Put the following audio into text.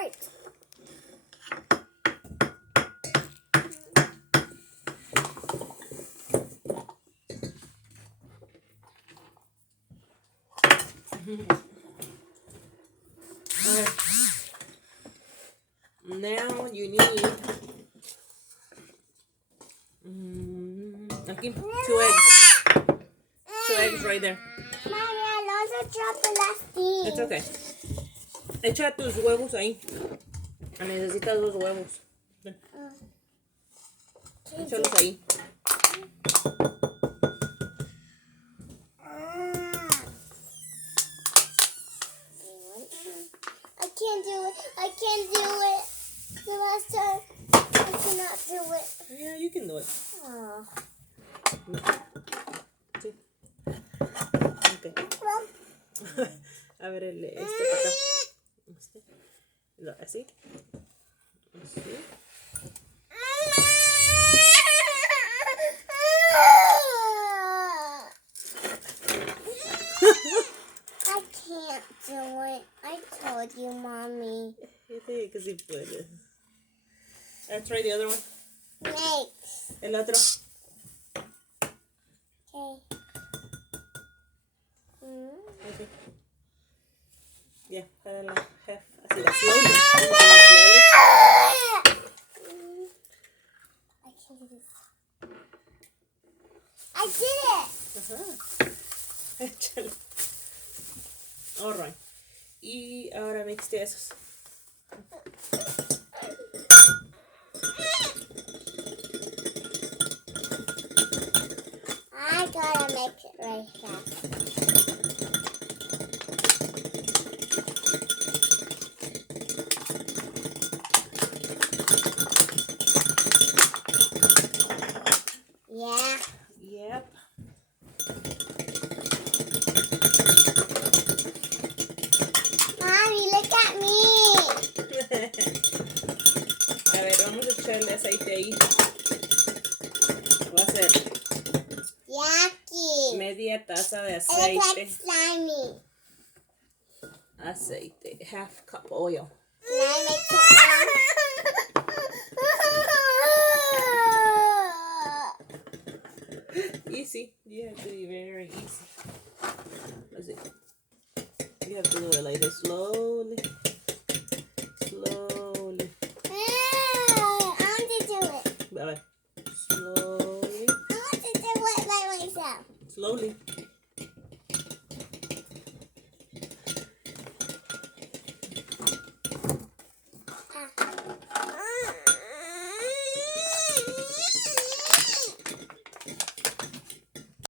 start. Now you need aquí 2 eggs. 2 eggs right there. Mommy, I also dropped the last thing. It's okay. Echa tus huevos ahí. Necesitas 2 huevos. Ven. Échalos ahí. I can't do it. I can't do it. The last time I cannot do it. Yeah, you can do it. Oh. Sí. Okay. Well, A ver, este para acá. Así. Así. I can't do it. I told you, Mommy. Yo te dije que sí puedes. Let's try the other one. Next. El otro. Okay. Okay. Yeah, half. Así, slowly. Slowly. I can do this. I did it. Ajá. Échale. All right. Y ahora mixte esos. I gotta make it right here. Yeah. Yep. Mommy, look at me. A ver, vamos a echarle aceite ahí. Va a ser Yucky. media taza de It looks like aceite. slimy. Aceite. Half cup oil. Can I make it Easy. You have to be very easy. Let's see. You have to do it like this. Slowly. Slowly. I want to do it. A ver. Slowly. I want to do it by myself. Slowly.